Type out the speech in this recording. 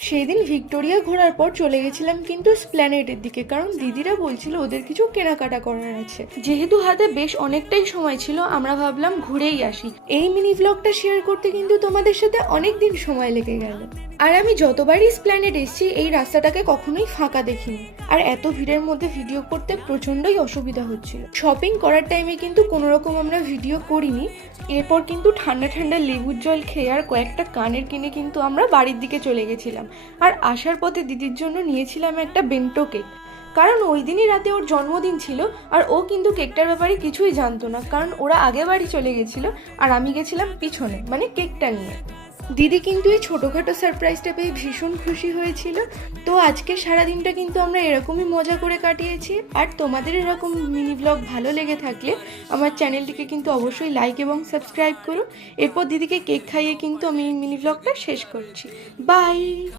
সেই দিন ভিক্টোরিয়া ঘোরার পর চলে গেছিলাম কিন্তু স্প্ল্যানেডের দিকে, কারণ দিদিরা বলছিল ওদের কিছু কেনাকাটা করার আছে। যেহেতু হাতে বেশ অনেকটাই সময় ছিল, আমরা ভাবলাম ঘুরেই আসি। এই মিনি ব্লগটা শেয়ার করতে কিন্তু তোমাদের সাথে অনেক দিন সময় লেগে গেল। আর আমি যতবারই স্প্ল্যানেড এসেছি এই রাস্তাটাকে কখনোই ফাঁকা দেখিনি, আর এত ভিড়ের মধ্যে ভিডিও করতে প্রচণ্ডই অসুবিধা হচ্ছিল। শপিং করার টাইমে কিন্তু কোনো রকম আমরা ভিডিও করিনি। এরপর কিন্তু ঠান্ডা ঠান্ডা লেবুর জল খেয়ে আর কয়েকটা কানের কিনে কিন্তু আমরা বাড়ির দিকে চলে গেছিলাম। আর আসার পথে দিদির জন্য নিয়েছিলাম একটা বেন্টো কেক, কারণ ওই দিনই রাতে ওর জন্মদিন ছিল। আর ও কিন্তু কেকটার ব্যাপারে কিছুই জানতো না, কারণ ওরা আগে বাড়ি চলে গেছিলো আর আমি গেছিলাম পিছনে, মানে কেকটা নিয়ে। দিদি কিন্তু এই ছোটোখাটো সারপ্রাইজটা পেয়ে ভীষণ খুশি হয়েছিল। তো আজকে সারাদিনটা কিন্তু আমরা এরকমই মজা করে কাটিয়েছি। আর তোমাদের এরকম মিনি ব্লগ ভালো লেগে থাকলে আমার চ্যানেলটিকে কিন্তু অবশ্যই লাইক এবং সাবস্ক্রাইব করো। এরপর দিদিকে কেক খাইয়ে কিন্তু আমি এই মিনি ব্লগটা শেষ করছি। বাই।